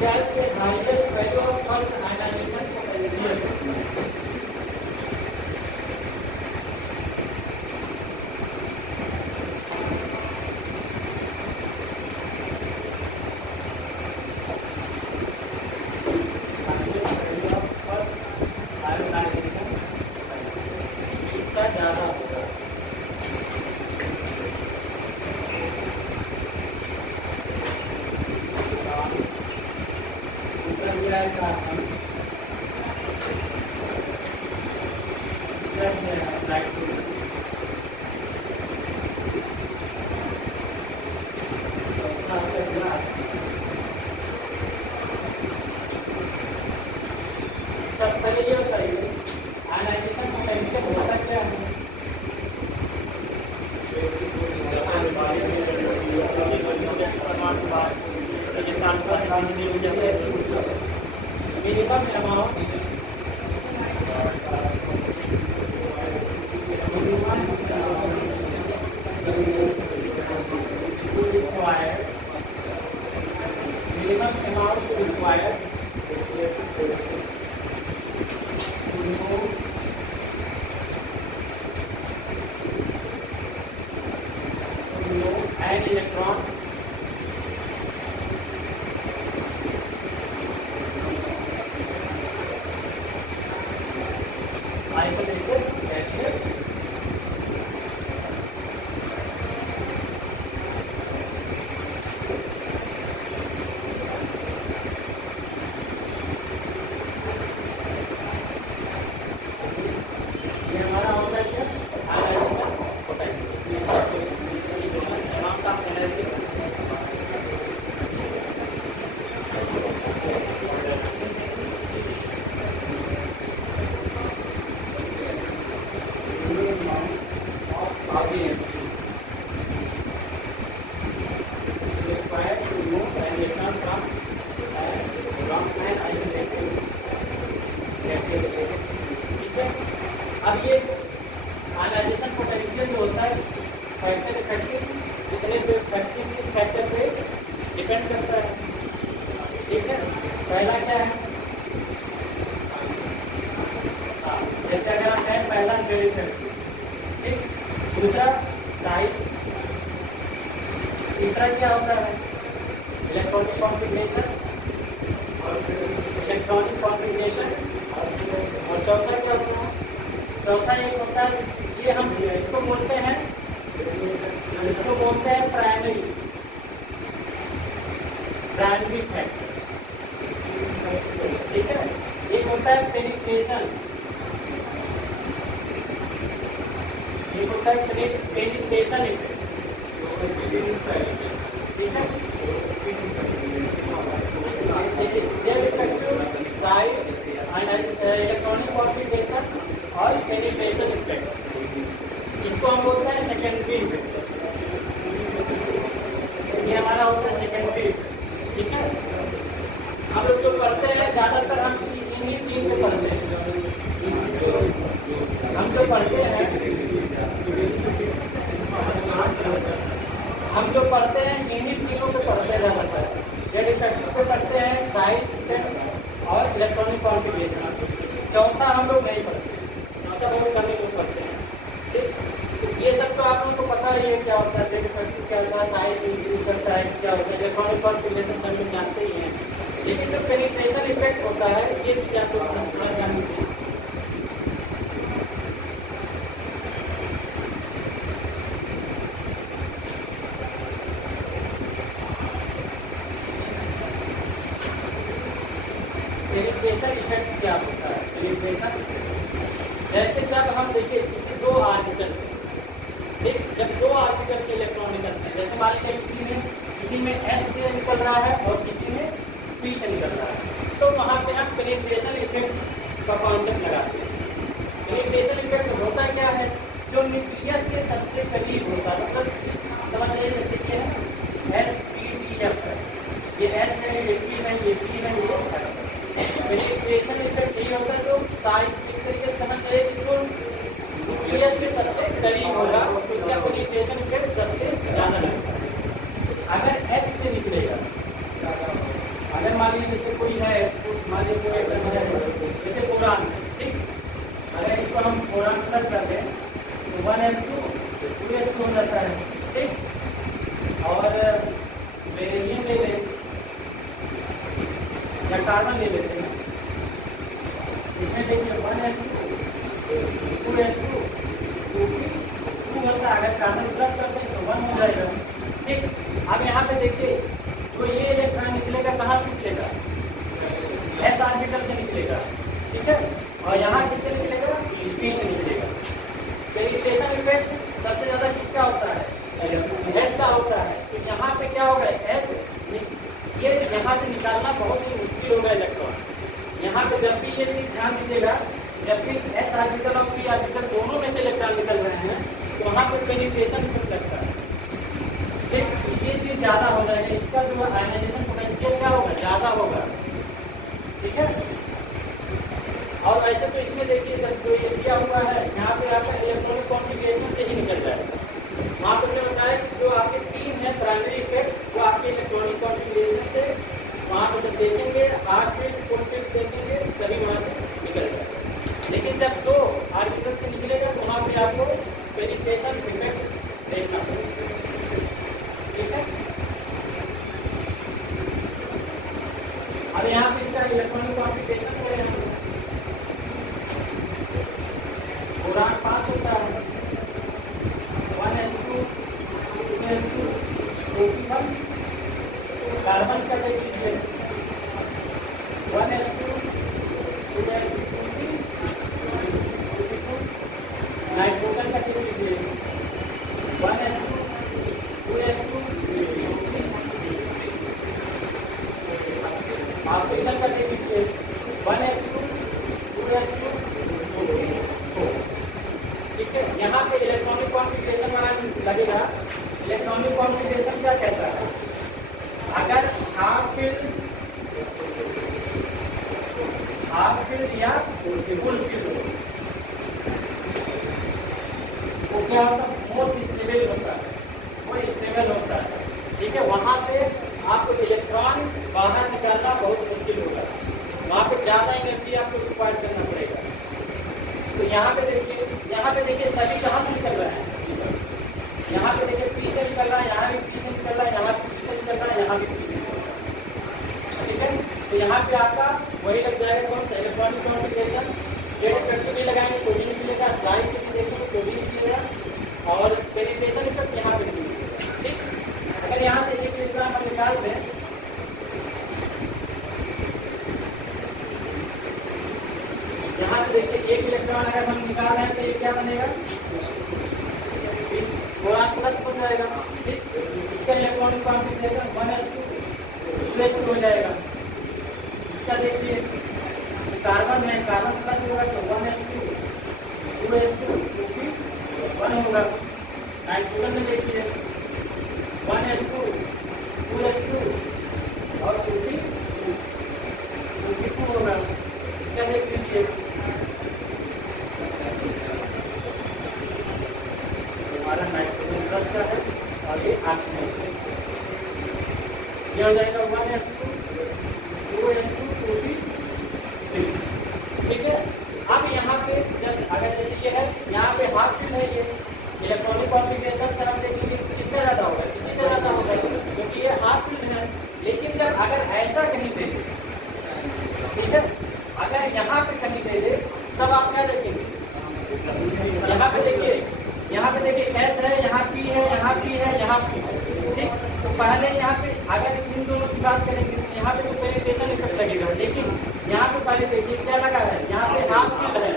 That is the highest value of first ionization potential. पहले ये बताइए आयनाइजेशन पोटेंशियल होता क्या है? Minimum amount required minimum amount required an electron isolated gaseous ये हमारा होगा क्या ionisation potential amount of energy required to remove an electron from an isolated gaseous state. ठीक है, अब ये आयनाइजेशन पोटेंशियल जो होता है फैक्टर इफेक्टिव जितने पे फैक्टर इस फैक्टर पे डिपेंड करता है। ठीक है, पहला क्या है जैसे अगर आप कहें पहला ग्रेड इफेक्टिव, ठीक, दूसरा साइज, तीसरा क्या होता है इलेक्ट्रॉनिक कॉन्फ़िगरेशन और चौथा क्या होता है? चौथा एक होता है ये हम इसको बोलते हैं प्राइमरी फैक्टर। ठीक है, एक होता है पेनिट्रेशन, एक होता है पेनिट्रेशन इफेक्ट। ठीक है, इलेक्ट्रॉनिक कॉन्फ़िगरेशन और पेनिट्रेशन इफेक्ट, इसको हम बोलते हैं सेकेंडरी इफेक्ट। ये हमारा होता है सेकेंडरी इफेक्ट। ठीक है, हम लोग जो पढ़ते हैं ज़्यादातर हम इन्हीं तीन को पढ़ते हैं। हम जो पढ़ते हैं इन्हीं तीनों को पढ़ते हैं ज़्यादातर। जेड इफेक्टिव को पढ़ते हैं, साइज इफेक्ट और इलेक्ट्रॉनिक कॉन्फ़िगरेशन। चौथा हम लोग नहीं पढ़ते, चौथा बहुत कम ही लोग पढ़ते हैं। ठीक, तो ये सब तो आप लोगों को पता ही है क्या होता है, जेड इफेक्टिव क्या होता है, साइज इंक्रीज करता है क्या होता है, इलेक्ट्रॉनिक कॉन्फ़िगरेशन सब लोग जानते ही हैं। लेकिन जो पेनिट्रेशन इफेक्ट होता है ये चीज़ आप लोग थोड़ा ध्यान दीजिए। पेनिट्रेशन इफेक्ट क्या होता है? पेनिट्रेशन जैसे जब हम देखिए किसी दो ऑर्बिटल, ठीक, जब दो ऑर्बिटल के इलेक्ट्रॉन निकलते हैं, जैसे मान लीजिए किसी में S से निकल रहा है और किसी में P से निकल रहा है, तो वहाँ पे हम पेनिट्रेशन इफेक्ट का कॉन्सेप्ट लगाते हैं। पेनिट्रेशन इफेक्ट होता क्या है? जो न्यूक्लियस के सबसे करीब होता है, मतलब समझ लीजिए जैसे कि SPDF है, ये S है, ये P है, ये P है, ये F है। पेनिट्रेशन इफेक्ट यही होता है जो साइज इस तरीके से समझ लीजिए कि जो न्यूक्लियस के सबसे करीब होगा उसका पेनिट्रेशन इफेक्ट सबसे ज़्यादा लगता है। अगर H से निकलेगा कार्बन ले लेते हैं, इसमें देखिए 1s2 2s2 2 होता है, अगर कार्बन प्लस करते हैं तो 1 हो जाएगा। ठीक, अब यहाँ पे देखिए तो ये इलेक्ट्रॉन निकलेगा कहाँ से निकलेगा, s ऑर्बिटल से निकलेगा, ठीक है, और यहाँ किससे निकलेगा, p से निकलेगा। पेनिट्रेशन इफेक्ट सबसे ज्यादा किसका होता है, s का होता है। तो यहाँ पे क्या होगा, s ये यहाँ से निकालना बहुत ही मुश्किल होगा इलेक्ट्रॉन। यहाँ पे जब भी ये चीज ध्यान दीजिएगा, जब भी s ऑर्बिटल और p ऑर्बिटल दोनों में से इलेक्ट्रॉन निकल रहे हैं तो वहाँ पे पेनिट्रेशन इफेक्ट लगता है। ठीक, ये चीज ज्यादा हो जाएगा, इसका जो आयनाइजेशन पोटेंशियल क्या होगा, ज्यादा होगा, ठीक है। और ऐसे तो इसमें देखिए जो ये दिया हुआ है यहाँ पे आपका इलेक्ट्रॉनिक कॉन्फ़िगरेशन से ही निकल जाएगा। वहाँ पे मैंने बताया कि जो आपके 3 है प्राइमरी इफेक्ट वो आपके इलेक्ट्रॉनिक कॉन्फ़िगरेशन से वहाँ पर जब देखेंगे हार्ड फील्ड फुल फील्ड देखेंगे तभी वहाँ से निकल जाएगा। लेकिन जब 2 ऑर्बिटल से निकलेगा तो वहाँ पे आपको पेनिट्रेशन इफेक्ट देखना पड़ेगा, ठीक है। अब यहाँ पे इसका इलेक्ट्रॉनिक कॉन्फ़िगरेशन है, बोरान 5 होता है, 1s2 2s2 2p1, कार्बन का देख लीजिए 1s2 2s2 2p2, नाइट्रोजन का देख लीजिए 1s2 2s2 2p, ऑक्सीजन का देख लीजिए 1s2 2s2 2p4, ठीक है। यहाँ पे इलेक्ट्रॉनिक कॉन्फ़िगरेशन वाला लगेगा। इलेक्ट्रॉनिक कॉन्फ़िगरेशन क्या कहता है, अगर हाफ फील्ड या फुल फील्ड हो वो क्या होता है, मोस्ट स्टेबल होता है, वो स्टेबल होता है, ठीक है। वहाँ से आपको इलेक्ट्रॉन बाहर निकालना बहुत मुश्किल होगा, वहाँ पे ज़्यादा एनर्जी आपको रिक्वायर करना पड़ेगा। तो यहाँ पे देखिए सभी कहाँ से निकल रहे हैं, यहाँ पे देखिए पी से निकल रहा है, यहाँ भी पी से निकल रहा है, यहाँ भी पी से निकल रहा है, यहाँ भी पी से निकल रहा है, ठीक है। तो यहाँ पे आपका वही लग जाएगा कौन सा, इलेक्ट्रॉनिक कॉन्फ़िगरेशन। जेड इफेक्ट भी लगाएंगे तो भी निकलेगा, लाइट से भी देखेंगे तो भी निकलेगा, और पेनिट्रेशन इफेक्ट यहाँ पे निकलेगा, ठीक। अगर यहाँ से एक इलेक्ट्रॉन हम निकाल दें, यहाँ से देखिए एक इलेक्ट्रॉन अगर हम निकाल रहे हैं तो ये क्या बनेगा, बोरान प्लस हो जाएगा, ठीक। इसका इलेक्ट्रॉनिक कॉन्फ़िगरेशन 1s2 2s2 हो जाएगा। इसका देखिए कार्बन है, कार्बन प्लस होगा तो 1s2 2s2 2p1 होगा। नाइट्रोजन में देखिए 1s2 2s2 और 2p2 होगा। इसका देख लीजिए हमारा नाइट्रोजन प्लस का है और ये ऑक्सीजन, ये हो जाएगा 1s2 2s2 2p3, ठीक है। अब यहाँ पे जब अगर जैसे ये है यहाँ पे हाफ फील्ड है, ये इलेक्ट्रॉनिक कॉन्फ़िगरेशन से हम देखेंगे किसका ज़्यादा होगा, किसी का ज़्यादा होगा क्योंकि ये हाफ फील्ड है। लेकिन जब अगर ऐसा कहीं दे दे, ठीक है, अगर यहाँ पे कहीं दे दे तब आप क्या देखेंगे, यहाँ पे देखिए S है, यहाँ P है, यहाँ P है, यहाँ P है, ठीक। तो पहले यहाँ पे अगर इन दोनों की बात करेंगे तो यहाँ पे तो पेनिट्रेशन इफेक्ट लगेगा, लेकिन यहाँ पे पहले देखिए क्या लगा है, यहाँ पे हाफ फील्ड है,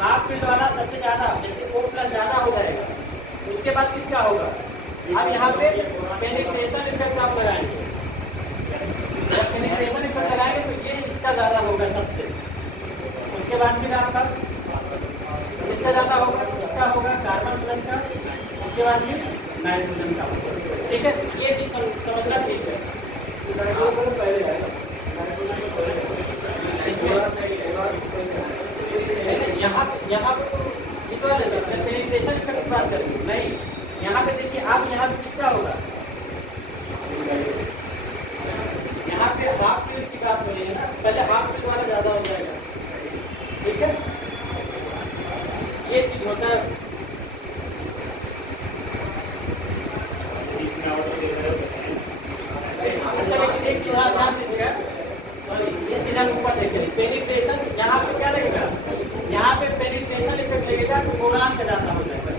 हाफ फील्ड वाला सबसे ज्यादा, जैसे O प्लस ज्यादा हो जाएगा, उसके बाद किसका होगा। अब यहाँ पे पेनिट्रेशन इफेक्ट आप लगाएंगे, जब पेनिट्रेशन इफेक्ट लगाएंगे तो ये इसका ज्यादा होगा सबसे, उसके बाद फिर आपका इसका ज्यादा होगा, इसका होगा कार्बन प्लस का, उसके बाद फिर नाइट्रोजन का, ठीक है। ये चीज समझना ठीक है। पहले आएगा यहाँ पे तो इस वाले पेनिट्रेशन इफेक्ट बात करेंगे नहीं, यहाँ पे देखिए आप यहाँ पे किसका होगा, यहाँ पे हाफ फील्ड की बात हो रही है ना, पहले हाफ फील्ड वाला ज्यादा हो जाएगा, ठीक है। ये चीज होता है। अच्छा लेकिन एक चीज ध्यान दीजिएगा, सॉरी फिर हम ऊपर देखेंगे पेनिट्रेशन, यहाँ पे क्या लगेगा, यहाँ पे पेनिट्रेशन इफेक्ट लगेगा तो बोरान का ज्यादा हो जाएगा।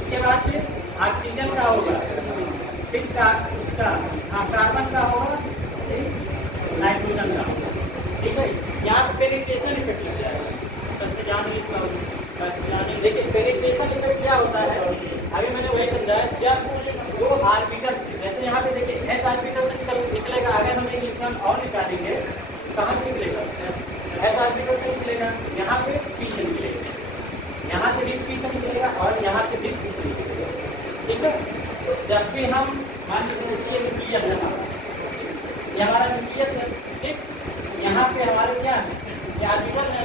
इसके बाद फिर ऑक्सीजन का होगा, फिर कार्बन का होगा, नाइट्रोजन का होगा। ठीक है, यहाँ पे पेनिट्रेशन इफेक्ट लग जाएगा। सबसे जान देखिए पेनिट्रेशन इफेक्ट क्या होता है, अभी मैंने वही समझाया। जब दो ऑर्बिटल, जैसे यहाँ पे देखिए एस ऑर्बिटल से निकलेगा, अगर हम एक इलेक्ट्रॉन और निकालेंगे कहाँ से निकलेगा, एस ऑर्बिटल से निकलेगा, यहाँ पे पी से निकलेगा, यहाँ से भी पी से निकलेगा और यहाँ से भी पी से निकलेगा। ठीक है, तो जब भी हम मान लीजिए ये न्यूक्लियस है, ये हमारा न्यूक्लियस है, ठीक, यहाँ पे हमारे क्या है, ये ऑर्बिटल है।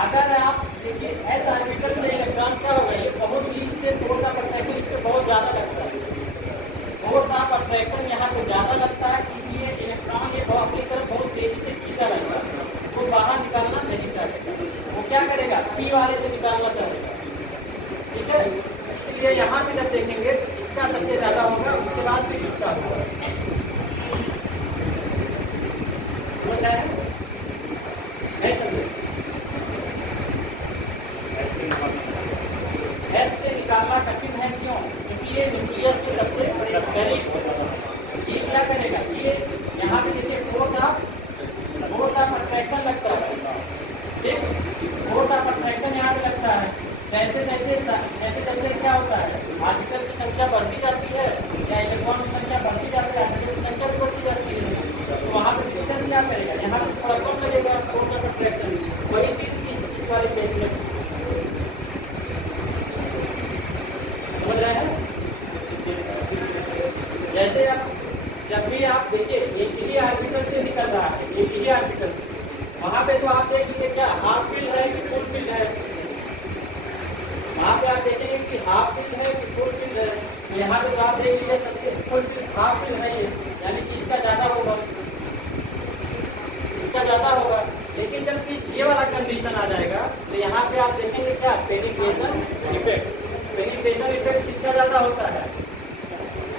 अगर आप देखिए एस ऑर्बिटल से इलेक्ट्रॉन क्या होगा, ये बहुत ही इससे फोर्स ऑफ अट्रैक्शन इससे बहुत ज़्यादा लगता है, फोर्स ऑफ अट्रैक्शन यहाँ पे ज़्यादा लगता है, इसलिए इलेक्ट्रॉन ये अपनी तरफ बहुत तेजी से खींचा रहता है, वो बाहर निकालना नहीं चाहेगा, वो क्या करेगा, पी वाले से निकालना चाहेगा। ठीक है, इसलिए यहाँ पे जब देखेंगे इसका सबसे ज़्यादा होगा, उसके बाद फिर इसका होगा। नहीं समझे, एस से निकालना कठिन है, क्यों, क्योंकि ये न्यूक्लियस के सबसे करीब होगा। ये क्या करेगा, ये यहाँ पे देखिए फोर्स ऑफ अट्रैक्शन लगता है, ठीक, फोर्स ऑफ अट्रैक्शन यहाँ पे लगता है। जैसे जैसे क्या होता है, ऑर्बिटल की संख्या बढ़ती जाती है या इलेक्ट्रॉन की संख्या बढ़ती जाती है, ऑर्बिटल की संख्या भी बढ़ती जाती है, तो वहाँ पे डिस्टेंस क्या करेगा, यहाँ पे थोड़ा कम लगेगा फोर्स ऑफ अट्रैक्शन। वही चीज़ इस वाले केस में समझ रहे हैं। जैसे आप जब भी आप देखिए एक ही ऑर्बिटल से निकल रहा है, एक ही ऑर्बिटल से, वहाँ पे तो आप देख लीजिए क्या हाफ फील्ड है कि फुल फील्ड है, वहाँ पे आप देखेंगे कि हाफ फील्ड है कि फुल फील्ड है। यहाँ पे तो आप देख लीजिए सबसे फुल फील्ड हाफ फील्ड है ये, यानी कि इसका ज़्यादा होगा, इसका ज़्यादा होगा। लेकिन जब ये वाला कंडीशन आ जाएगा तो यहाँ पे आप देखेंगे क्या पेनिट्रेशन इफेक्ट, पेनिट्रेशन इफेक्ट किसका ज़्यादा होता है,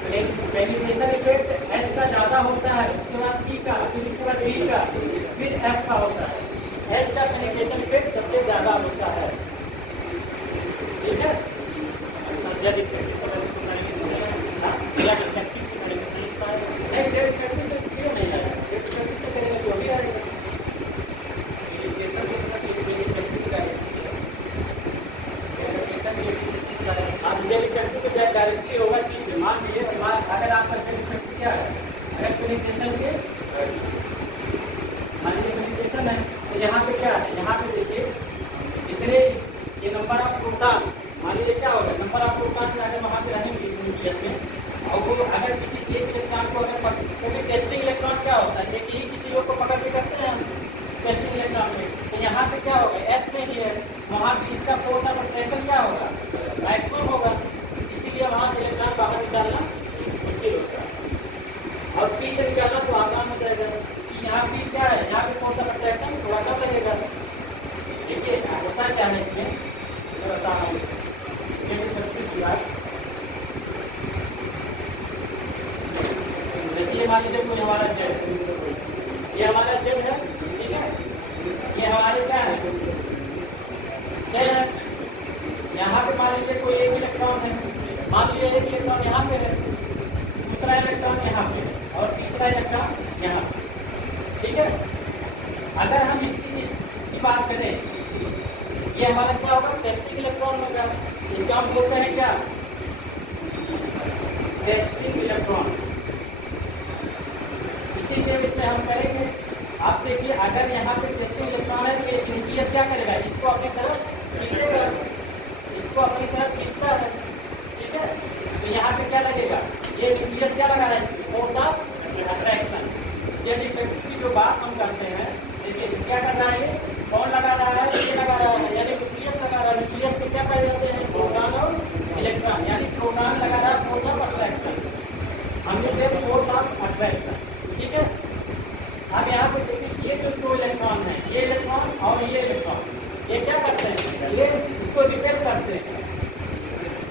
पेनिट्रेशन इफेक्ट एस का ज़्यादा होता है, उसके बाद पी का, फिर उसके बाद ई का, फिर एफ का होता है। एस का पेनिट्रेशन इफेक्ट सबसे ज़्यादा होता है। ठीक है, क्यों नहीं आया, से करेंगे तो भी आएगा। आप डायरेक्टली होगा कि मान लीजिए अगर आपका इफेक्ट क्या है, अगर पेनिट्रेशन के मान लीजिए पेनिट्रेशन है तो यहाँ पे क्या है, यहाँ पे देखिए इतने ये नंबर ऑफ प्रोटॉन, मान लीजिए क्या होगा, नंबर ऑफ प्रोटॉन अगर वहाँ पे रहेंगे न्यूक्लियस में, और वो अगर किसी एक इलेक्ट्रॉन को अगर, क्योंकि टेस्टिंग इलेक्ट्रॉन क्या होता है, एक ही किसी लोग को पकड़ के करते हैं टेस्टिंग इलेक्ट्रॉन में, तो यहाँ पे क्या होगा, एस में ही है, वहाँ पे इसका फोर्स ऑफ अट्रैक्शन क्या होगा, मैक्सिमम होगा, इसीलिए वहाँ से इलेक्ट्रॉन बाहर निकालना मुश्किल होता है। और पी से निकालना तो आसान हो जाएगा, कि यहाँ पी क्या है, यहाँ पे फोर्स ऑफ अट्रैक्शन थोड़ा कम लगेगा। देखिए होता क्या है इसमें, मैं बता रहा हूँ, जैसे मान लीजिए कोई हमारा जेड, ये हमारा जेड है, ठीक है, ये हमारे क्या है, जेड है। यहाँ पे मान लीजिए कोई एक इलेक्ट्रॉन है, मान लीजिए एक इलेक्ट्रॉन यहाँ पे है, दूसरा इलेक्ट्रॉन यहाँ पे है और तीसरा इलेक्ट्रॉन यहाँ पे, ठीक है। अगर हम इसकी बात करें, ये हमारा क्या होगा, टेस्टिंग इलेक्ट्रॉन होगा, इसको हम बोलते हैं क्या, टेस्टिंग इलेक्ट्रॉन। इसी के इसमें हम करेंगे, आप देखिए अगर यहाँ पे टेस्टिंग इलेक्ट्रॉन है तो न्यूक्लियस क्या करेगा, इसको अपनी तरफ खींचेगा, इसको अपनी तरफ खींचता है, ठीक है। तो यहाँ पे क्या लगेगा, ये न्यूक्लियस क्या लगा रहा है, फोर्स ऑफ अट्रैक्शन। ये डिफेक्ट की जो बात हम करते हैं, देखिए क्या कर रहा है, कौन लगा रहा है, ये लगा रहा है, यानी न्यूक्लियस लगा रहा है। न्यूक्लियस के क्या पाए जाते हैं, प्रोटॉन और इलेक्ट्रॉन, यानी प्रोटॉन लगा रहा है फोर्स ऑफ अट्रैक्शन, हम लोग फोर्स ऑफ अट्रैक्शन, ठीक है। अब यहाँ पे देखिए ये जो दो इलेक्ट्रॉन है, ये इलेक्ट्रॉन और ये इलेक्ट्रॉन, ये क्या करते हैं, ये इसको रिपेल करते हैं,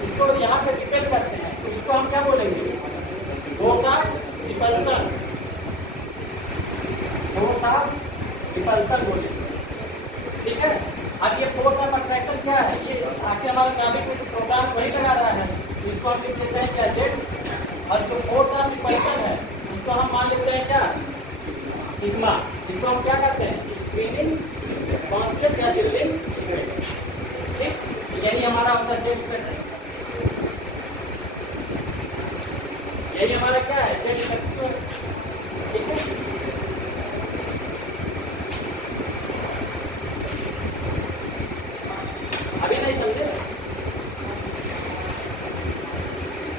इसको यहाँ पे रिपेल करते हैं, तो इसको हम क्या बोलेंगे, force of repulsion, force of repulsion बोलेंगे, ठीक है। अब ये फोर्स ऑफ अट्रैक्शन क्या है, ये आके हमारा नाभिक में प्रोटॉन वही लगा रहा है, इसको हम लिख देते हैं क्या, जेड। और जो फोर्स ऑफ रिपल्सन है उसको हम मान लेते हैं क्या, सिग्मा। इसको हम क्या करते हैं, स्क्रीनिंग कांस्टेंट या शिल्डिंग इफेक्ट, ठीक। यही हमारा होता है जेड इफेक्ट, यही हमारा क्या है, जेड इफेक्ट, ठीक है। अभी नहीं समझे,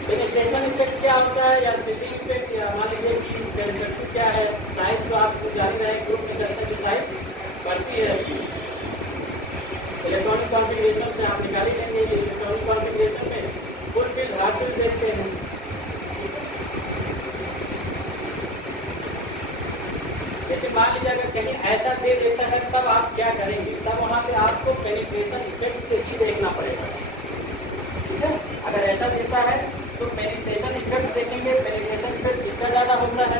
पेनिट्रेशन इफेक्ट क्या होता है या शिल्डिंग इफेक्ट, या मान लीजिए कि डेरिवेटिव क्या है, साइज तो आपको जान रहे हैं, ग्रुप में की साइज बढ़ती रहेगी। इलेक्ट्रॉनिक कॉन्फ़िगरेशन से आप निकाल ही लेंगे, इलेक्ट्रॉनिक कॉन्फ़िगरेशन में फुल फील्ड हाफ फील्ड देखते हैं। लेकिन मान लीजिए अगर कहीं ऐसा दे देता है तब आप क्या करेंगे, तब वहाँ पे आपको पेनिट्रेशन इफेक्ट से ही देखना पड़ेगा, ठीक है। अगर ऐसा देता है तो पेनिट्रेशन इफेक्ट देखेंगे, पेनिट्रेशन इफेक्ट किसका ज़्यादा होता है,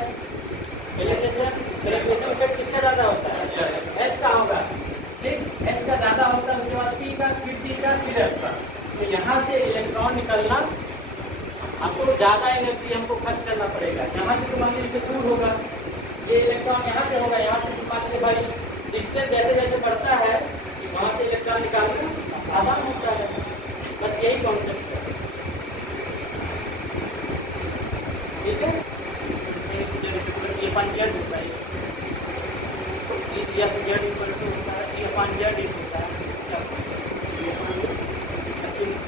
पेनिट्रेशन इफेक्ट किसका ज़्यादा होता है, एस का होगा, ठीक, एस का ज़्यादा होता है, उसके बाद पी का, फिर टी का, फिर एफ का। तो यहाँ से इलेक्ट्रॉन निकलना हमको ज़्यादा एनर्जी हमको खर्च करना पड़ेगा। यहाँ से तो मान लीजिए दूर होगा, ये इलेक्ट्रॉन यहाँ पे होगा, यहाँ से मान लीजिए भाई डिस्टेंस जैसे जैसे बढ़ता है वहाँ से इलेक्ट्रॉन निकालना आसान होता है, बस यही कॉन्सेप्ट है, ठीक है। ये अपन जेड होता है, ये जेड इक्वल टू होता है, ये अपन जेड होता है,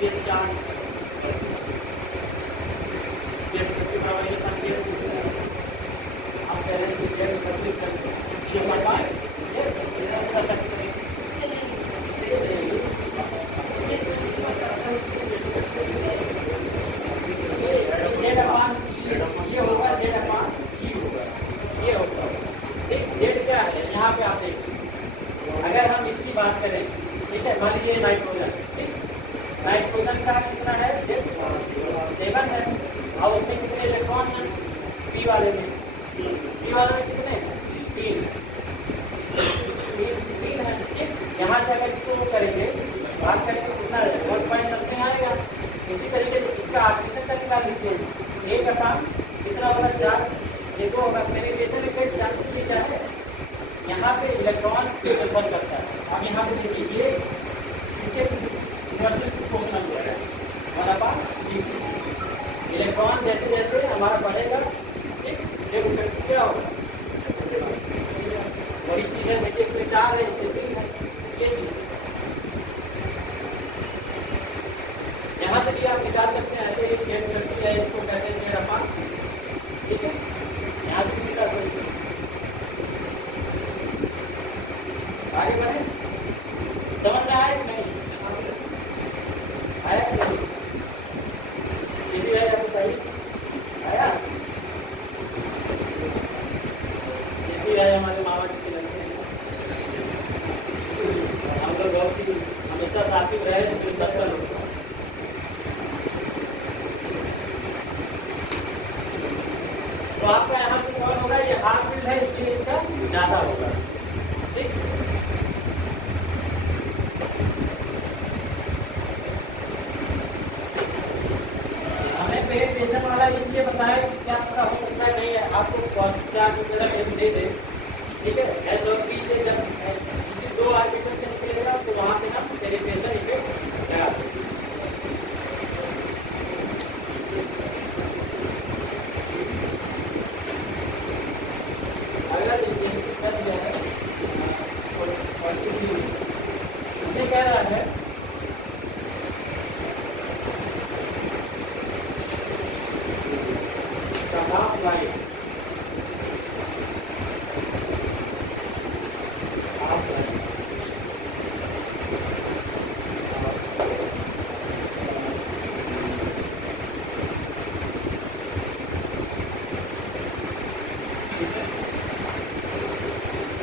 ये चार यहाँ पे आप देखिए, अगर हम इसकी बात करें, ठीक है, मान लीजिए नाइट्रोजन, ठीक, नाइट्रोजन का कितना है, 7 है, और उसमें कितने इलेक्ट्रॉन हैं, पी वाले में, पी वाले में कितने, 3 है, ठीक। यहाँ से अगर इसको करेंगे, बात करेंगे तो कितना 1 समथिंग आएगा। इसी तरीके से इसका ऑक्सीजन का निकाल लीजिए, एक अपान कितना होगा, 4, ये 2 होगा। पेनिट्रेशन इफेक्ट जानते हैं क्या है, यहाँ पे इलेक्ट्रॉन निर्भर करता है। अब यहाँ पे देखिए, ये इसके यूनिवर्सल प्रोपोर्शनल जो है हमारा पास इलेक्ट्रॉन जैसे जैसे हमारा बढ़ेगा, ठीक, ये इफेक्ट क्या होगा, वही चीज़ है। देखिए इसमें 4 है, इसमें 3 है, ये चीज़ यहाँ से भी आप निकाल सकते हैं। ऐसे एक जेड इफेक्ट है, इसको कहते हैं जेड अपान, ठीक है, यहाँ से भी निकाल सकते हैं। आगे बढ़े, समझ में आया कि नहीं, आया कि नहीं, ये भी है आपको सही आया, ये भी है हमारे मामा जी के लड़के हैं, हम लोग बहुत ही हमेशा साथी रहे तो फिर तक कर लो। तो आपका यहाँ से कौन होगा, ये हाफ फील्ड है इसलिए इसका ज़्यादा होगा, ठीक। हमें पेनिट्रेशन वाला इसलिए बताया कि क्या पता हो सकता है नहीं है, आपको पॉजिटिव चार्ज वगैरह दे दे, ठीक है। एस और पी से जब किसी 2 ऑर्बिटल से निकलेगा तो वहाँ पे ना पेनिट्रेशन इफेक्ट लगा देगा। इसमें कह रहा है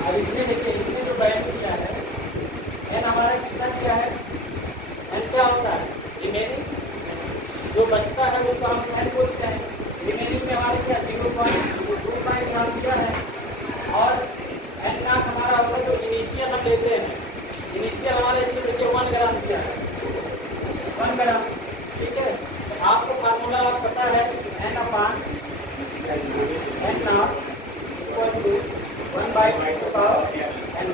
अब इसमें देखिए, इसमें जो वैल्यू किया है एन हमारा कितना किया है, एन क्या होता है, रिमेनिंग जो बचता है उसको हम एन बोलते हैं। रिमेनिंग में हमारे क्या 0.25 ग्राम किया है, और एन नॉट हमारा होगा जो 1/2 पावर n,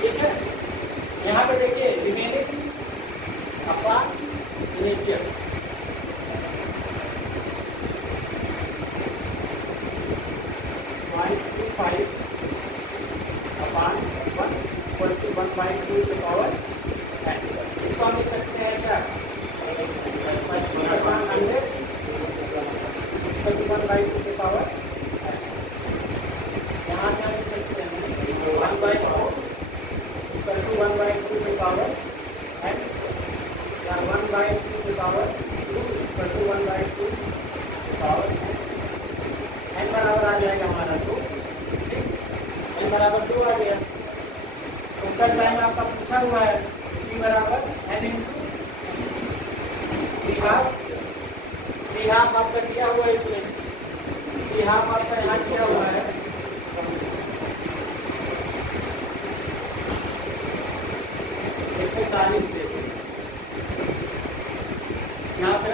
ठीक है। यहाँ पे देखिए रिमेनिंग अपॉन इनिशियल, इसको हम लिख सकते हैं क्या, 1/2 पावर, यहाँ से हम लिख सकते हैं 1/4 1/2 पावर n, या 1/2 पावर 2 1/2 पावर n बराबर आ जाएगा हमारा 2, ठीक, n बराबर 2 आ गया। उत्तर टाइम आपका पूछा हुआ है p बराबर n इंटू टी हाफ आपका दिया हुआ है, इसमें टी हाफ आपका यहाँ किया हुआ है, यहाँ पर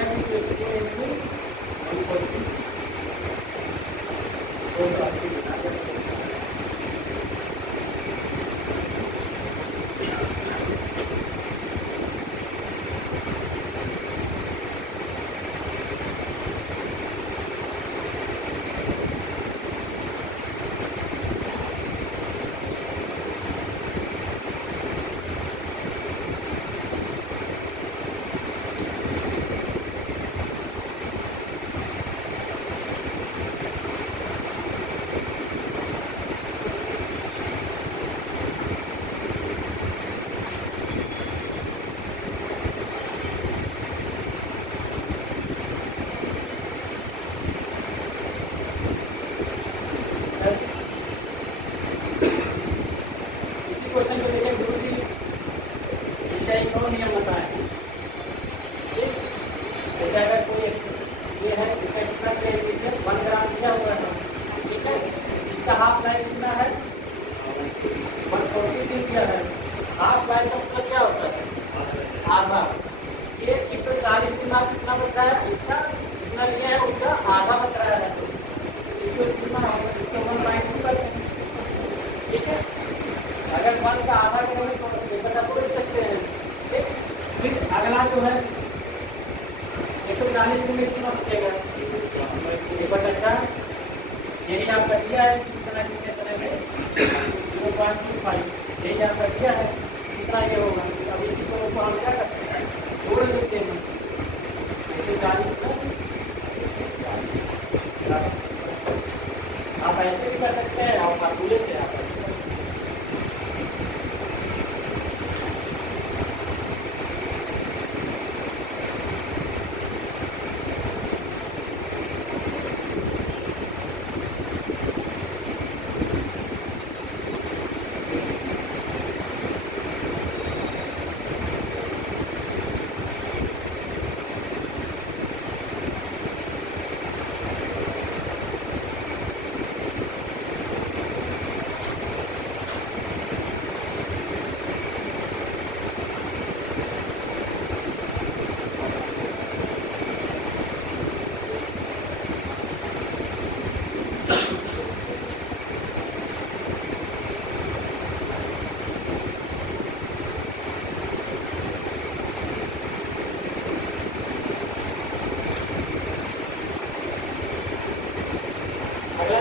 क्वेश्चन को देखिए, गुरु जी इसका एक और नियम बताए, ठीक, जैसे अगर कोई ये है इसका कितना 1 ग्राम दिया हुआ है, ठीक है, इसका हाफ लाइफ कितना है 140 दिया है, हाफ लाइफ का मतलब क्या होता है आधा, ये 140 गुना कितना बच रहा है, इसका कितना लिया है उसका आधा बच रहा है, इसको कितना होगा, इसको 1/2 कर, ठीक है। अगर 1 का आधा करेंगे तो पता तो लिख सकते हैं, ठीक। फिर अगला जो है 140 में कितना बचेगा, 1/4, यही आपका दिया है कि कितना कितने तरह में 0.25, यही आपका दिया है कितना ये होगा। अब इसी को हम क्या करते हैं, जोड़ लेते हैं, 140 आप ऐसे भी कर सकते हैं, आप फार्मूले से आप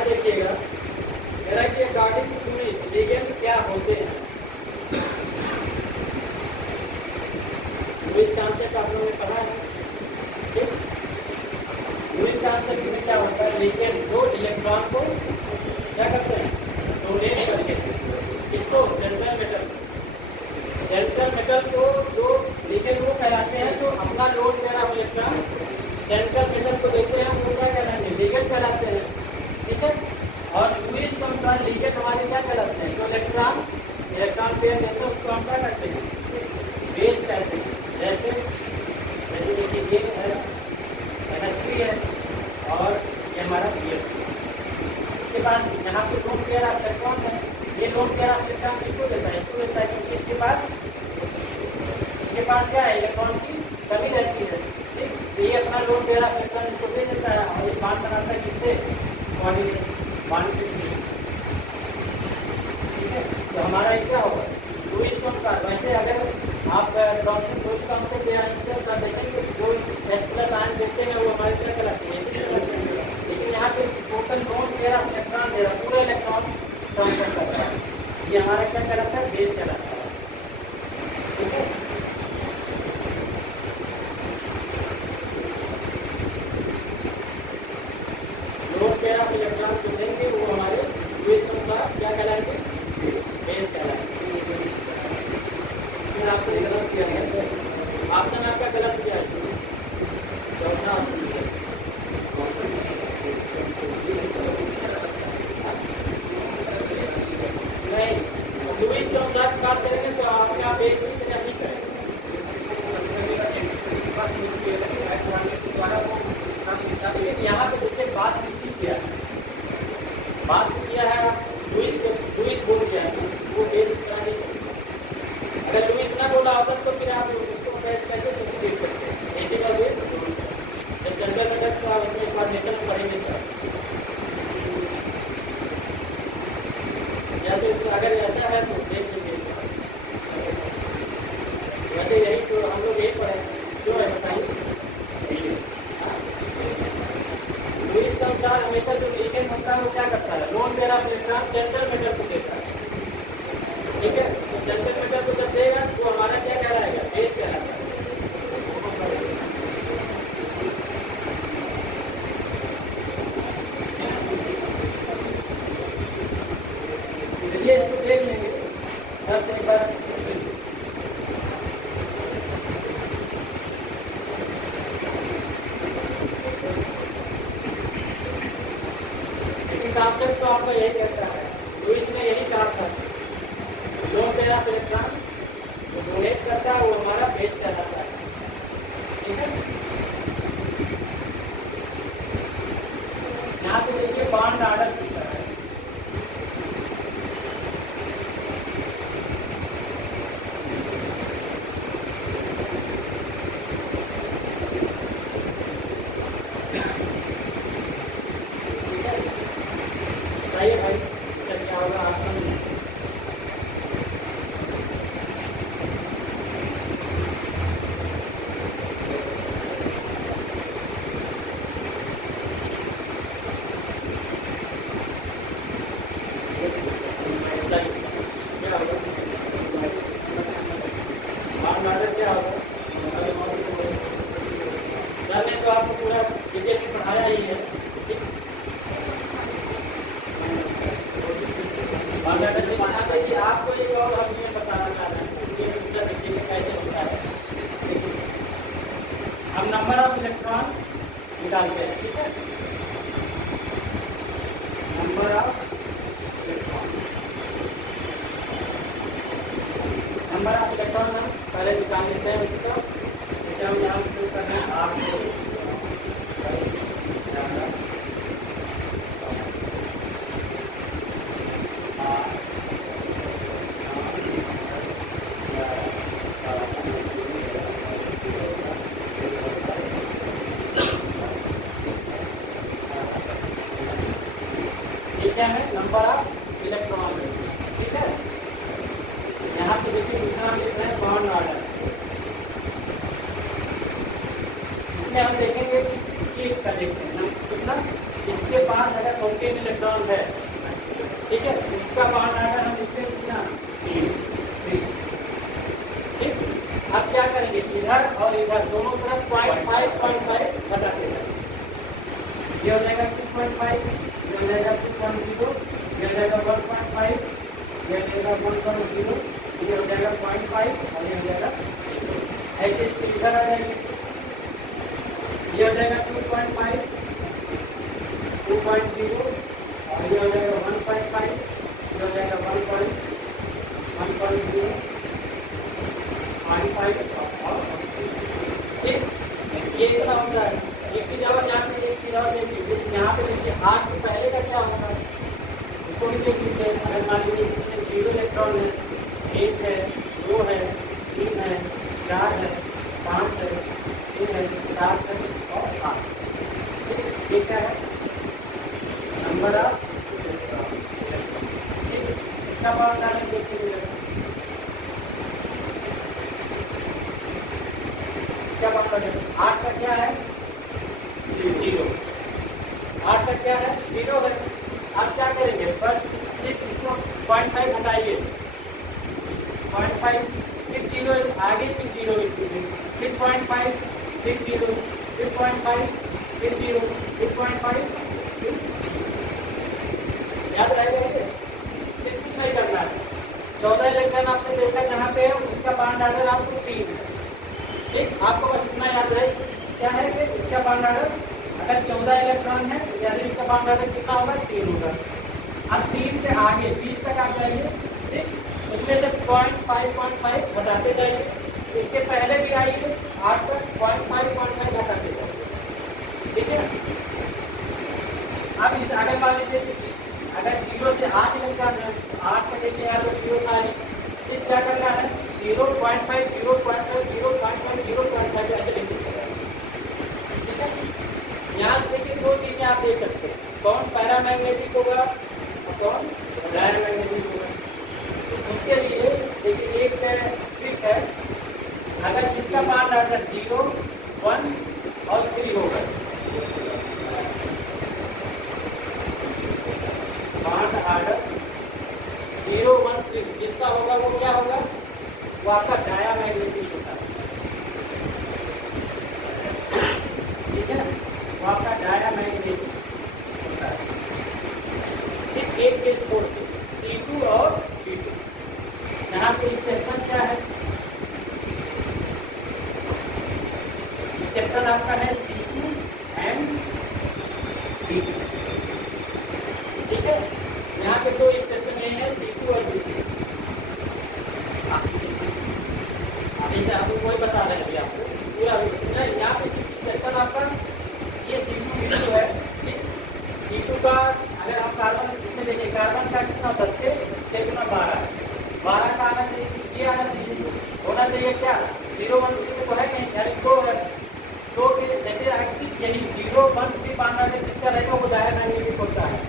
देखिएगा, मेरा कि अकॉर्डिंग टू लिगेंड क्या होते हैं, लुईस कॉन्सेप्ट आप लोगों ने पढ़ा है, ठीक। लुईस कॉन्सेप्ट में क्या होता है, लिगेंड दो इलेक्ट्रॉन को क्या करते हैं, डोनेट करके, इसको सेंट्रल मेटल को जो लिगेंड वो कहलाते हैं, जो अपना लोड दे रहा इलेक्ट्रॉन सेंट्रल मेटल को देते हैं, वो क्या कहलाते हैं, लिगेंड कहलाते हैं, ठीक है। और लुईस कॉन्सेप्ट लिगेंड हमारे क्या कहलाते हैं, जो इलेक्ट्रॉन पेयर देते हैं उसको हम क्या करते हैं, बेस कहते हैं। जैसे देखिए ये है NH3 है और ये हमारा BF, इसके बाद यहाँ पे लोन पेयर ऑफ इलेक्ट्रॉन है, ये लोन पेयर ऑफ इलेक्ट्रॉन किसको देता है, इसको देता है, क्योंकि इसके पास क्या है, इलेक्ट्रॉन की कमी रहती है, ठीक। तो ये अपना लोन पेयर ऑफ इलेक्ट्रॉन इसको दे देता है और ये बांड बनाता है किससे, बॉडी बांड के, ये क्या होगा लुईस के अनुसार। वैसे अगर आप डॉक्टर लुईस का अंतर के आंसर देखेंगे जो H प्लस आयन देखते हैं वो हमारे क्या कहलाते हैं, लेकिन यहाँ पे टोटल नोन दे रहा इलेक्ट्रॉन दे रहा पूरा इलेक्ट्रॉन ट्रांसफर कर रहा है, ये हमारा क्या कहलाता है बेस कहलाता है। ठीक है, नोन पेयर ऑफ इलेक्ट्रॉन जो देंगे वो हमारे लुईस के अनुसार क्या कहलाएंगे बेस कहलाएंगे। आपसे गलत किया है ऑप्शन आपका गलत किया है, चौथा नहीं लुईस के अनुसार बात करेंगे तो आपके आप बेस नहीं करेंगे। यहाँ पे देखिए बात किसकी किया है, बात किया है लुईस बोल दिया है वो बेस अगर लुईस ना बोला होता तो फिर आप उसको कैसे देख सकते हैं ऐसे का वे जब जनरल मेथड तो आप उसमें एक बार नेचर में पढ़ेंगे या तो अगर ऐसा है तो देख लीजिए। वैसे यही तो हम लोग यही पढ़े क्यों है बताइए। लुईस के अनुसार हमेशा जो लीकेज होता है वो क्या करता है lone pair of electron general method को देता है। ठीक है, तो जनरल मेथड को जब देगा तो हमारा क्या कहलाएगा बेस कहलाएगा। चलिए इसको देख लेंगे सबसे एक बार। कॉन्सेप्ट तो आपका यही कहता है, लुईस ने यही कहा था लोन पेयर ऑफ इलेक्ट्रॉन जो डोनेट करता है वो हमारा बेस कहलाता है। ठीक है, यहाँ पे देखिए बॉन्ड ऑर्डर पूछा है। बताइए भाई क्या होगा आपका तो आपको पूरा डिटेल में पढ़ाया ही है। बताते कि आपको एक और हम ये बताना चाह रहे हैं ये दूसरा देखिए कैसे होता है। हम नंबर ऑफ इलेक्ट्रॉन निकालते हैं। ठीक है, नंबर ऑफ इलेक्ट्रॉन हम पहले निकाल लेते हैं उसको। हम यहाँ शुरू करना है आपको क्या है नंबर ऑफ इलेक्ट्रॉन। ठीक है, यहाँ पे देखिए दूसरा हम लिख रहे हैं बॉन्ड ऑर्डर। इसमें हम देखेंगे एक का देखते हैं कितना इसके पास अगर 14 इलेक्ट्रॉन है। ठीक है, उसका बॉन्ड ऑर्डर हम लिखते हैं कितना 3। ठीक, अब क्या करेंगे इधर और इधर दोनों तरफ 0.5 घटाते हैं। ये हो जाएगा 2.5, ये हो जाएगा 2.0, ये हो जाएगा 1.5, ये हो जाएगा 1.0, ये हो जाएगा 0.5 और ये हो जाएगा ऐसे इधर आ जाएंगे। ये हो जाएगा 2.5, 2.0 और ये हो जाएगा 1.5, ये हो जाएगा 1.0, 0.5 और ठीक ये इतना होता है। एक चीज और यहाँ पे एक चीज और देखिए यहाँ पे देखिए 8 के पहले का क्या होगा इसको भी देख लीजिए। अगर मान लीजिए इसमें 0 इलेक्ट्रॉन है, 1 है, 2 है, 3 है, 4 है, 5 है, 6 है, 7 है और 8। ये क्या है नंबर ऑफ इलेक्ट्रॉन। इसका बाउंड आर्डर देखते मिलेगा, क्या बाउंड आर्डर 8 का क्या है 0, 8 का क्या है 0 है। आप क्या करेंगे बस सिर्फ इसको 0.5 हटाइए, 0.5 फिर 0 आगे फिर 0 फिर 0.5 फिर 0 फिर 0.5 फिर 0 फिर 0.5 याद रहेगा, सिर्फ कुछ नहीं करना है। 14 इलेक्ट्रॉन आपने देखा जहाँ पे है उसका बाउंड आर्डर आपको 3 है, ठीक। आपको बस इतना याद रहे क्या है कि इसका बाउंड आर्डर अगर 14 इलेक्ट्रॉन है यानी इसका बाउंड आर्डर कितना होगा 3 होगा। अब 3 से आगे 20 तक आप जाइए, ठीक, उसमें से 0.5 घटाते जाइए, इसके पहले भी आइए 8 तक 0.5 घटाते जाइए, ठीक है। अब इस अगर मान लीजिए अगर 0 से 8 इलेक्ट्रॉन है 8 का देखिए यहाँ पर 0 का है, फिर क्या करना है 0.5 0.5 0.5 0.5 ऐसे लिख दीजिएगा, ठीक है। यहाँ देखिए दो चीजें आप देख सकते हैं, कौन पैरामैग्नेटिक होगा और कौन डायमैग्नेटिक होगा। उसके लिए देखिए एक ट्रिक है, अगर जिसका बाउंड आर्डर 0 1 और 3 होगा, बाउंड आर्डर 0 1 3 जिसका होगा वो क्या होगा, वो आपका डायमैग्नेटिक होता है, ठीक है, वो आपका डायमैग्नेटिक होता है। सिर्फ एक केस छोड़ के C2 और P2, यहाँ पे एक्सेप्शन क्या है, एक्सेप्शन आपका है C2 एंड P2, ठीक है। यहाँ पे दो एक्सेप्शन है C2 और P2, जैसे आपको कोई बता रहे हैं अभी आपको पूरा यहाँ पे एक्सेप्शन आपका ये C2 P2 है, ठीक। C2 का अगर आप कार्बन इसमें देखिए कार्बन का कितना होता है 6 गुना 12 का आना चाहिए, ये आना चाहिए, होना चाहिए क्या 0 1 3 तो है नहीं, यानी 2 है, 2 के जैसे सिर्फ यही 0 1 3 बांधना है जिसका रहेगा वो डायमैग्नेटिक होता है।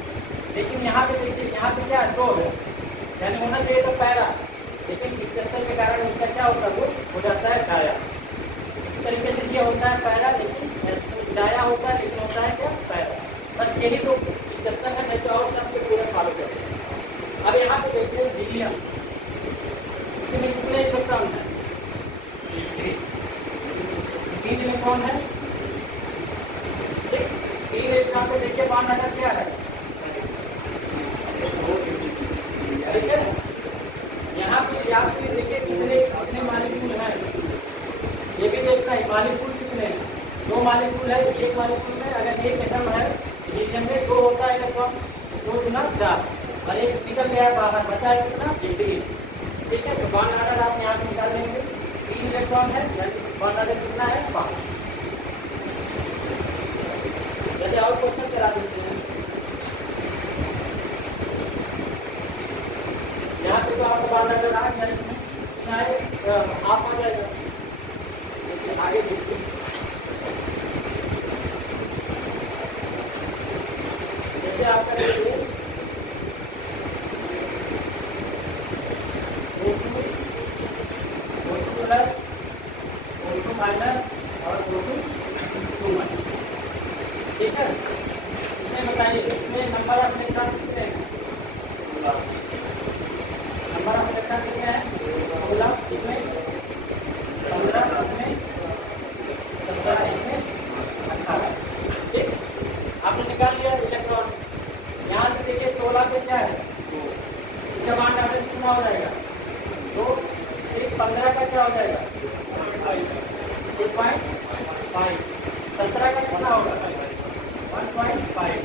लेकिन यहाँ पे देखिए यहाँ पे क्या 2 है यानी होना चाहिए तो पैरा, लेकिन एक्सेप्शन के कारण उसका क्या होता है वो हो जाता है डाया। इस तरीके से ये होता है पैरा, लेकिन डाया होता है लेकिन होता है क्या पैरा। बस यही तो एक्सेप्शन है, नहीं तो और सब के पूरा फॉलो करते हैं। अब यहाँ पे देखते हैं हीलियम, इसमें कितने इलेक्ट्रॉन है 3 इलेक्ट्रॉन है, ठीक। 3 इलेक्ट्रॉन पे देखिए बाउंड आर्डर क्या है, ठीक है। यहाँ पे आप देखिए कितने मॉलिक्यूल हैं, ये भी देखना है मॉलिक्यूल कितने हैं, 2 मॉलिक्यूल है, एक मॉलिक्यूल में अगर एक एटम है हीलियम में 2 होता है इलेक्ट्रॉन, 2 गुना 4 और एक निकल गया बाहर, बचा है कितना 3, ठीक है। तो बाउंड आर्डर आप यहाँ से निकाल लेंगे, 3 इलेक्ट्रॉन है बाउंड आर्डर कितना है 5। जैसे और क्वेश्चन करा देते हैं, यहाँ पे तो आपको बाउंड आर्डर आ गया, इसमें आप हो जाएगा, लेकिन आगे देखिए जैसे आपका देखिए O2 प्लस O2 माइनस और O2 माइनस, ठीक है। इसमें बताइए इसमें नंबर ऑफ इलेक्ट्रॉन कितने हैं, नंबर ऑफ इलेक्ट्रॉन कितने हैं 16, इसमें 15, इसमें 17, इसमें 18, ठीक। आपने निकाल लिया इलेक्ट्रॉन, यहाँ से देखिए 16 पे क्या है इसका बाउंड आर्डर कितना हो जाएगा 2, फिर 15 का क्या हो जाएगा 1.5, 17 का कितना होगा 1.5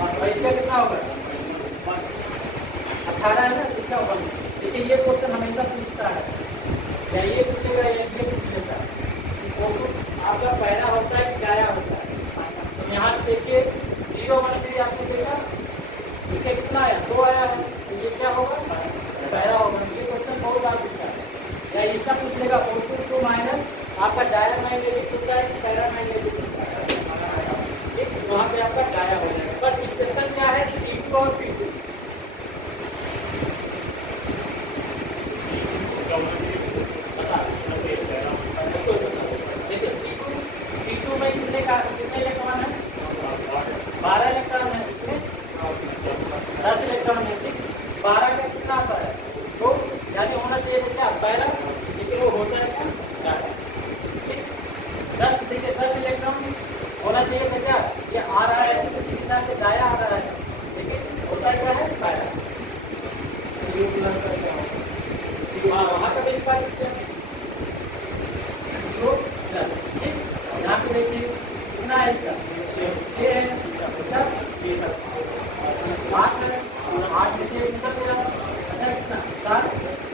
और इसका कितना होगा 18 है ना, इसका होगा। देखिए ये क्वेश्चन हमेशा पूछता है, या ये पूछेगा या ये पूछ लेता है, आपका पहला होता है क्या होता है। तो यहाँ से देखिए 0 1 3 आपको देखा, इसका कितना आया 2 आया है, तो ये क्या होगा पहला होगा। ये क्वेश्चन बहुत बार पूछा है, या इसका पूछ लेगा O2 माइनस आपका डायमैग्नेटिक होता है कि पैरामैग्नेटिक होता है, ठीक। वहाँ पे आपका डाया हो जाएगा। बस एक्सेप्शन क्या है C2 और P2, इलेक्ट्रॉन है, ठीक, 12 का कितना आता है, तो यानी होना चाहिए था क्या, 12, लेकिन वो होता है क्या, 11, ठीक। 10 देखिए 10 इलेक्ट्रॉन होना चाहिए था क्या, ये आ रहा है तो किसी तरह से दाया आ रहा है, लेकिन होता क्या है, बाया। CO प्लस का क्या होगा, हाँ वहाँ का वैल्यू क्या है, CO प्लस, ठीक। यहाँ पे देखिए कितना है इसका, 6 है, अच्छा 6 तक 8 है, 8 में से निकल गया, अच्छा कितना 7,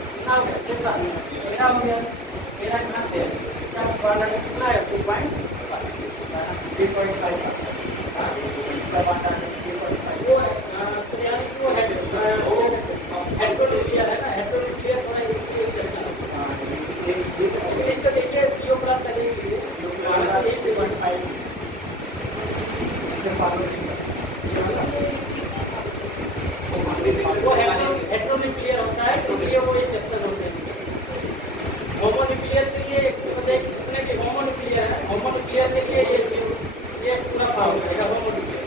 कितना हो गया, 13 हो गया, 13 कितना 13, इसका वाला कितना है, 2.5, 3.5, इसका वाला 3.5, वो तो यानी कि वो हेट्रोन्यूक्लियर है ना, हेट्रोन्यूक्लियर थोड़ा इसलिए चलता है, इसको देखिए CO प्लस का देखिए 1.5 वो हेट्रोन्यूक्लियर होता है, तो ये वो एक चैप्टर होते हैं। होमोन्यूक्लियर के लिए जितने भी होमोन्यूक्लियर है, होमोन्यूक्लियर के लिए ये पूरा पास रहेगा होमोन्यूक्लियर।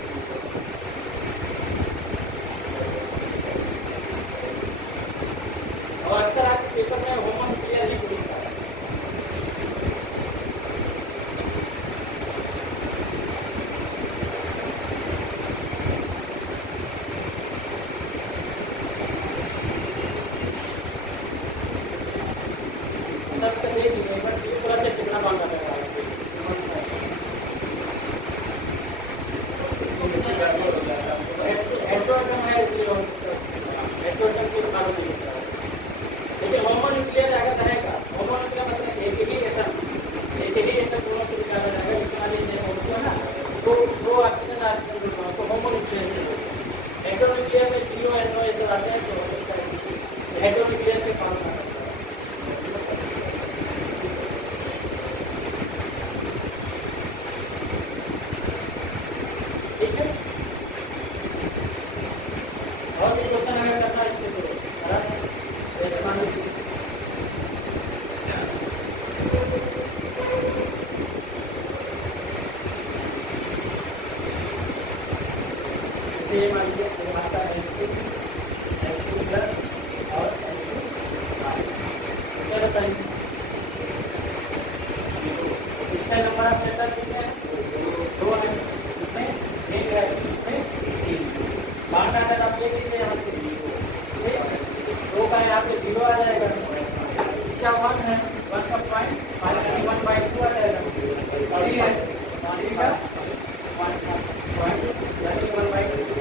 और अक्सर आपके पेपर में होमोन्यूक्लियर ही पूछता है। सबसे देखिए एक बार पूरा से कितना बांधा रहेगा, हेट्रोएटम है इसलिए हेट्रोएटम को कारण नहीं होता है। लेकिन होमोन्यूक्लियर अगर रहेगा, होमोन्यूक्लियर मतलब एक ही एटम दोनों से निकाला जाएगा, इतना नहीं होता ना, तो दो ऑक्सीजन तो होमोन्यूक्लियर। हेट्रोन्यूक्लियर में CO NO ये सब आते हैं, तो हेट्रोन्यूक्लियर के काम आता है। ठीक है, और भी क्वेश्चन अगर करना है इसके तो ये मान लीजिए आपका H2 प्लस और H2 बताइए इसका नंबर आप लेटर कितने हैं, 2 है, इसमें 1 है, इसमें 3, बांटा अगर आप ये कितने यहाँ पे 2 का यहाँ पे 0 आ जाएगा, इसका 1 है, 1 का पॉइंट 1/2 आ जाएगा, 3 है, 3 का 1 यानी 1/2।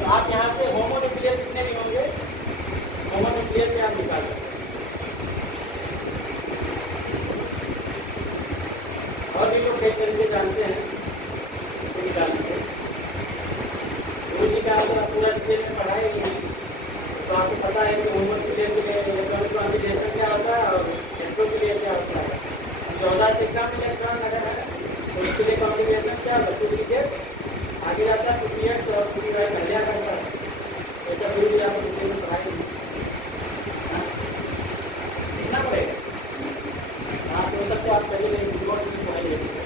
तो आप यहाँ से होमोन्यूक्लियर कितने भी होंगे, होमोन्यूक्लियर से आप निकाल सकते हैं। और भी लोग कई तरीके जानते हैं, तो निकालते हैं। गुरु जी का अगर पूरा डिटेल में पढ़ाई नहीं, तो आपको पता है कि होमोन्यूक्लियर के लिए इलेक्ट्रॉन ट्रांसलेशन क्या होता है और हेट्रो के लिए क्या होता है। 14 से कम इलेक्ट्रॉन अगर है तो उसके लिए कॉम्प्लिकेशन क्या होता है, आगे जाता है, तो और पूरी राय बढ़िया करता है, ऐसा गुरु जी आपको डिटेल में पढ़ाई नहीं लिखना पड़ेगा। आप हो सकते आप पहले रिपोर्ट की पढ़ाई लेते हैं।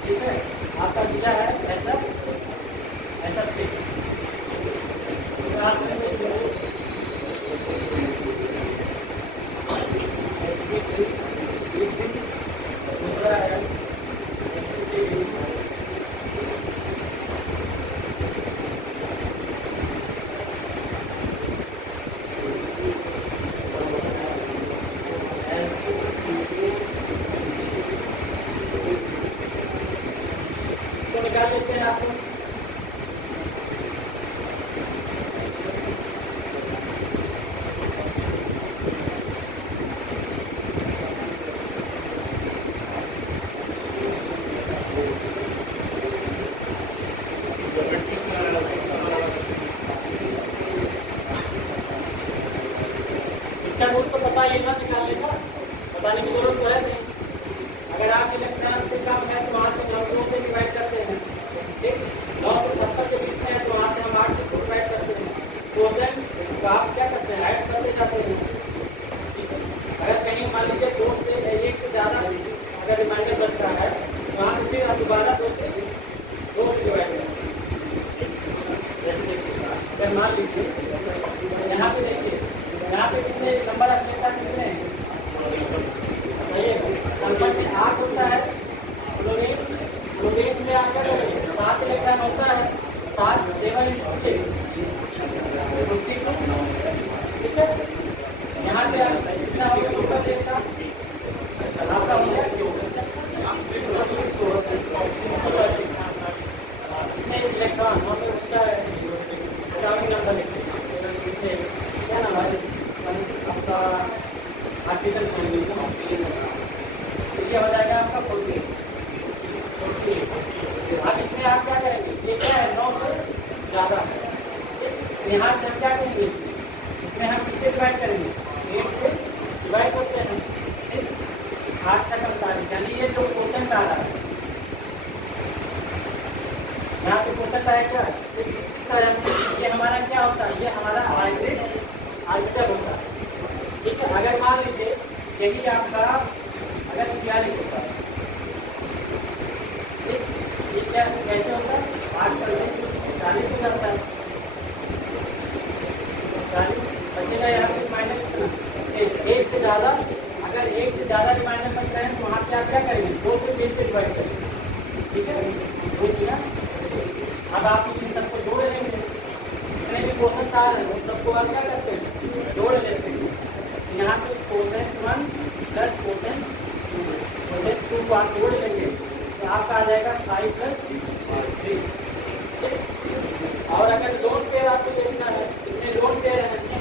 ठीक है, आपका दिया है ऐसा ऐसा दूसरा है यहाँ निकाल लेगा, बताने की जरूरत तो है नहीं। अगर आप इलेक्ट्रॉन से कम है तो वहाँ से 9 से डिवाइड करते हैं, ठीक, 9 से 70 के बीच में है तो वहाँ से हम 8 से डिवाइड करते हैं। क्वेश्चन तो आप क्या करते हैं, ऐड करते जाते हैं। अगर कहीं मान लीजिए 2 से 1 से ज़्यादा अगर रिमाइंडर बच रहा है तो वहाँ से फिर आप दोबारा 2 से डिवाइड करते हैं। जैसे देखिए मान लीजिए यहाँ पे देखिए, यहाँ पे कितने नंबर ऑफ लेटर कितने हैं, सल्फर में 8 होता है, क्लोरीन में आपका 7 इलेक्ट्रॉन होता है, 7 7 ठीक है। यहाँ पे कितना हो गया फोकस एक साथ आपका हो गया इलेक्ट्रॉन उसका नंबर लिखते क्या नाम है आपका ऑक्सीजन ये हो जाएगा आपका 48। अब इसमें आप क्या करेंगे, ये क्या है 9 से ज़्यादा है, यहाँ से हम क्या करेंगे, इसमें हम किससे डिवाइड करेंगे, 8 से डिवाइड करते हैं, 8 का 45, यानी ये जो क्वेश्चन आ रहा है यहाँ पे क्वेश्चन आएगा ये हमारा क्या होता है, ये हमारा हाइब्रिड आर्बिटर होता है, ठीक है। अगर मान लीजिए यही आपका अगर 46 होता है, ठीक, ये क्या कैसे होता है, 8 पर 40 हो जाता है, 40 बचेगा यहाँ पे माइनस 1 से ज़्यादा, अगर 1 से ज़्यादा रिमाइंडर बच रहे हैं तो वहाँ पे आप क्या करेंगे, 2 से 20 से डिवाइड करेंगे, ठीक है, वो किया। अब आप इन सबको जोड़ लेंगे, जितने भी क्वेश्चन आ रहे हैं उन सबको आप क्या करते हैं, जोड़ लेते हैं। यहाँ पे क्वेश्चन 1 प्लस क्वेश्चन 2 को आप जोड़ लेंगे तो आपका आ जाएगा 5 प्लस 3। और अगर लोन पेयर आपको देखना है, कितने लोन पेयर है इसमें,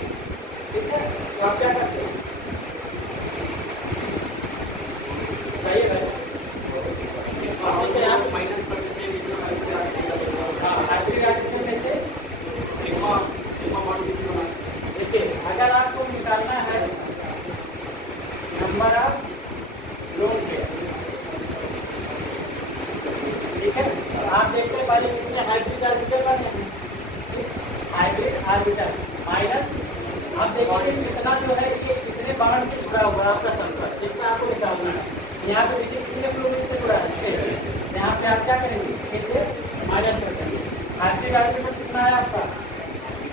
ठीक है, तो आप क्या करते हैं, बताइए भाई, यहाँ माइनस कर देते हैं, देखिए अगर आपको निकालना है नंबर ऑफ लोन पेयर, ठीक है, आप देखते हैं पहले कितने हाइब्रिड आर्बिटर बने हैं, हाइब्रिड आर्बिटर माइनस, आप देखिए कितना जो है ये कितने बांड से जुड़ा हुआ है आपका सल्फर, जितना आपको निकालना है। यहाँ पे देखिए कितने फ्लोरीन से जुड़ा है, यहाँ पे आप क्या करेंगे, कैसे माइनस कर देंगे, हाइब्रिड आर्बिटर कितना है आपका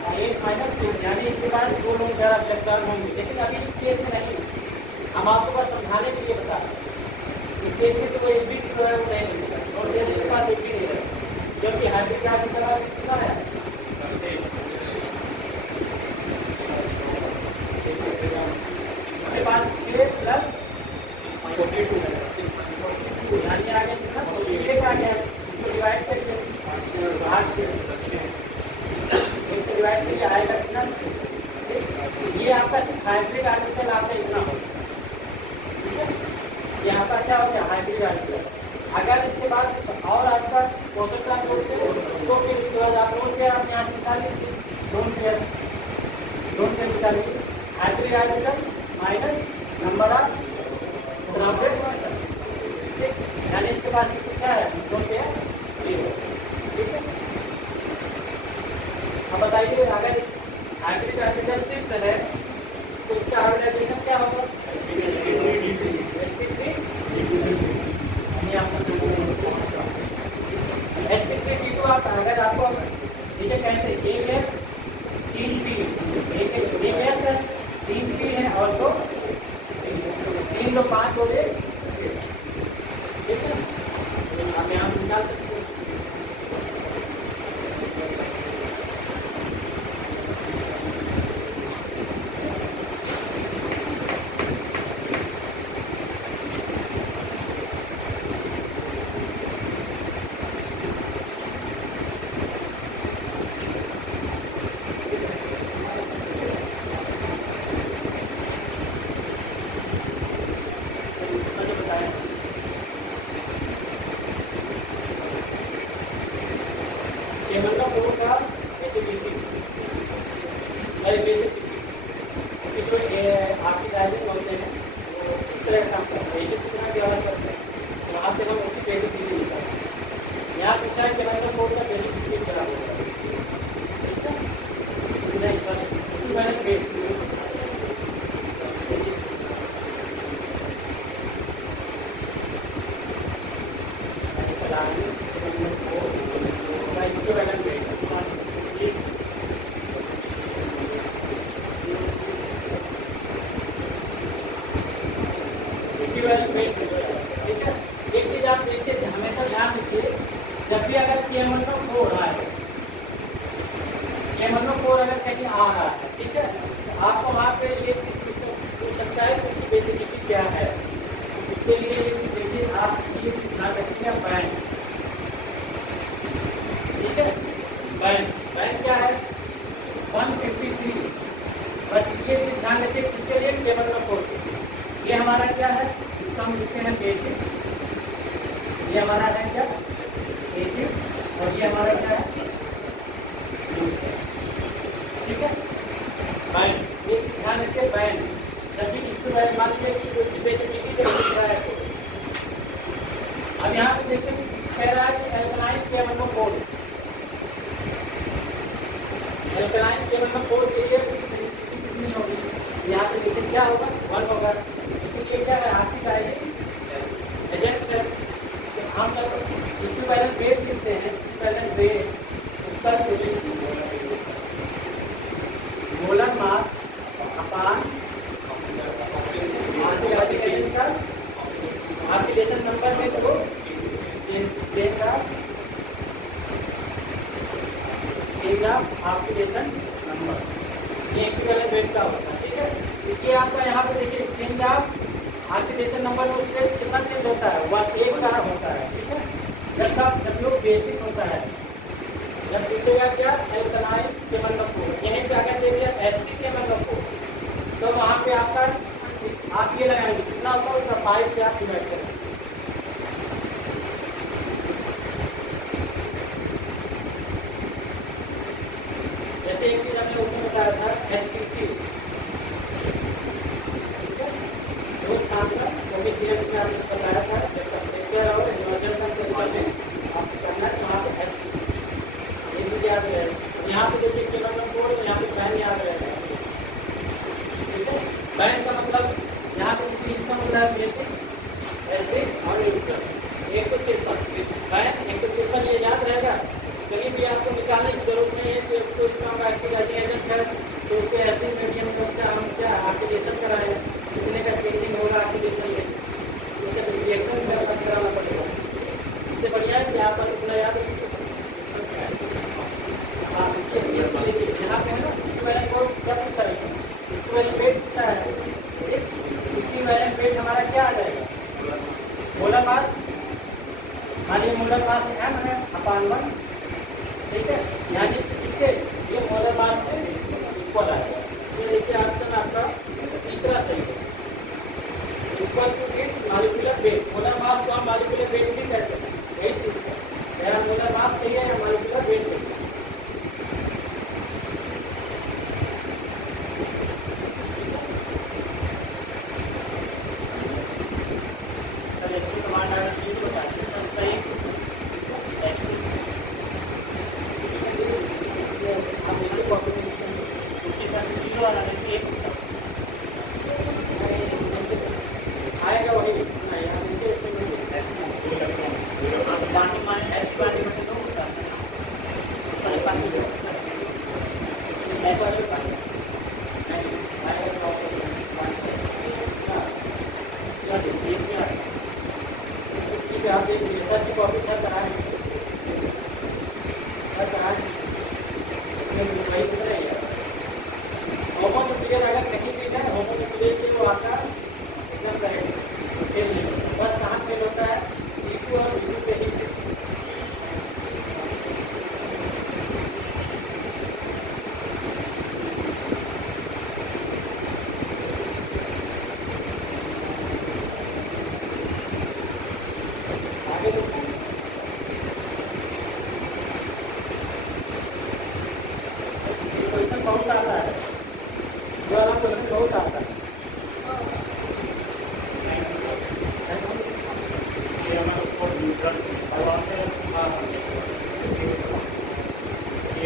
8 माइनस 6, यानी इसके बाद 2 लोग ज़्यादा इलेक्ट्रॉन होंगे, लेकिन अभी इस केस में नहीं, हम आपको बस समझाने के लिए बता रहे हैं। इस केस में तो वो एक भी जो है वो नहीं मिलेगा, और जैसे के पास एक भी नहीं रहेगा, क्योंकि हाइब्रिड आर्बिटर कितना है, इसके बाद 6 प्लस 42 यानी आ गया कितना, 48 आ गया, इसको डिवाइड करिए 8 से डिवाइड करिए आएगा कितना, ये आपका हाइब्रिड आर्बिटर आपका इतना होगा, ठीक है, ये आपका क्या हो गया हाइब्रिड आर्बिटर। अगर इसके बाद और आपका क्वेश्चन का जोड़ते हैं तो फिर उसके बाद आप लोन पेयर आप यहाँ से निकाल लीजिए, लोन पेयर निकालिए, hybrid orbital minus number of surrounded quantum, ठीक, यानी इसके बाद क्या है, लोन पेयर 0, ठीक है। अब बताइए अगर हाइब्रिड आर्बिटर 6 है तो इसका हाइब्रिडाइजेशन क्या होगा, sp3 आप अगर आपको देखिए कैसे A gas 3P, A gas है 3P है और 3 2 5 हो गए, ठीक है, आप यहाँ निकाल सकते हैं। टेबल का 4 का ऐसे बेसिक जो आपकी तरह का काम करता है, एक कितना व्यवहार करते हैं, वहाँ से हम उसकी बेसिक डिग्री निकालते हैं। यहाँ पूछा है कि मतलब कोड का बेसिक डिग्री क्या होगा, नहीं सॉरी मैंने बेस ठीक है। एक चीज आप देखिए, हमेशा ध्यान रखिए, जब भी अगर के मतलब 4 रहा है, के मतलब 4 अगर कहीं आ रहा है, ठीक है, आपको वहाँ पे ये पूछ सकता है कि उसकी बेसिसिटी क्या है। इसके लिए ये देखिए, आप ये ध्यान रखिएगा बैंड, ठीक है, बैंड बैंड क्या है 153, बस ये चीज ध्यान रखिए। किसके लिए, के मतलब 4, ये हमारा क्या है, इसको हम लिखते हैं बेसिक, ये हमारा है क्या बेसिक, और ये हमारा क्या है, ठीक है, बैंड। ये ध्यान रखिए बैंड, जब भी इसको मान लीजिए कि उसकी बेसिसिटी जब लिख रहा है तो अब यहाँ पे देखिए कह रहा है कि एल्कलाइन के मतलब 4, एल्कलाइन के मतलब 4 के लिए बेसिसिटी कितनी होगी, यहाँ पे देखिए क्या होगा 1 होगा, इसलिए क्या है आखिर का एजेंट है। हम लोग इक्विवेलेंट वेट लिखते हैं, इक्विवेलेंट वेट उसका मोलर मास अपान ऑक्सीडेशन नंबर में तो चेंज ऑफ ऑक्सीडेशन नंबर, ये इक्विवेलेंट वेट का होता है, ठीक है। देखिए आपका यहाँ पे देखिए चेंज ऑफ ऑक्सीडेशन नंबर में उसके कितना चेंज होता है, 1 बार होता है, ठीक है। जब लोग बेसिक होता है, जब पूछेगा क्या एल्कलाइन के मतलब 4, यहीं पे अगर दे दिया एसिडिक के मतलब 4, तो वहाँ पे आपका आप ये लगाएंगे कितना होता है उसका 5 से आप डिवाइड करेंगे। जैसे एक चीज हमने ऊपर बताया था एसपीटी, वो आपका कभी सीएम में आपने बताया था, जब टेम्परेचर और इमरजेंसी के बारे में आपको करना है, वहाँ पे ये चीज याद रहे। यहाँ पे देखिए केवल नंबर 4, यहाँ पे बैंड याद रहेगा, ठीक है। बैंड का मतलब यहाँ पे किसी इसका मतलब है बेसिक एसिड और न्यूट्रल 153, बैंड 153 ये याद रहेगा। कहीं भी आपको निकालने की जरूरत नहीं है, तो इसको इसका हम एक्टिवेटिंग एजेंट है, तो उसके एसिड मीडियम को क्या हम क्या ऑक्सीडेशन कराएंगे, कितने का चेंजिंग होगा ऑक्सीडेशन में, उसे रिएक्शन कराना पड़ेगा। इससे बढ़िया है कि आप इतना याद रखिए। आप इसके लिए यहाँ पे है ना इक्विवेलेंट को क्या पूछा है, इक्विवेलेंट वेट पूछा है, इक्विवेलेंट वेट हमारा क्या आ जाएगा, मोलर मास, मान लीजिए मोलर मास m है अपान 1, ठीक है, यहाँ से इसके ये मोलर मास से इक्वल आएगा। ये देखिए ऑप्शन आपका तीसरा सही है, equal to its molecular weight. Molar mass को हम मॉलिक्यूलर वेट भी कहते हैं, यही चीज है, मेरा मोलर मास सही है या मॉलिक्यूलर वेट सही है। आएगा वही आप एक रिसर्च की कॉपी सर कराएं, सर कराएं, वही पूछ रहे हैं होमोन्यूक्लियर अगर कहीं भी है, होमोन्यूक्लियर से वो आता है एकदम करेक्ट फेल नहीं, बस कहाँ फेल होता है C2 और B2 पे ही।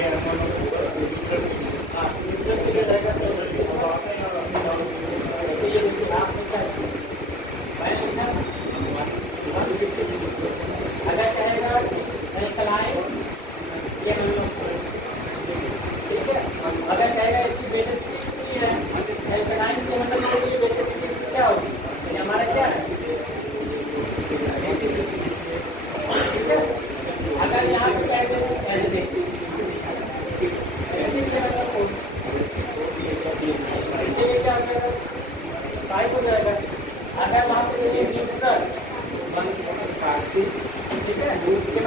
हाँ न्यूट्रल पीरियड रहेगा तो जैसे ये देखिए आपने क्या मैंने लिखा 150 अगर कहेगा एल्कलाइन ठीक है अगर कहेगा इसकी बेसिस कितनी है एल्कलाइन के मतलब ये बेसिस क्या होगी ये हमारा क्या है ठीक है अगर यहाँ पे कह दें ऐसे देखिए इसके लिए क्या हो जाएगा टाइप हो जाएगा अगर वहाँ पे न्यूट्रल ठीक है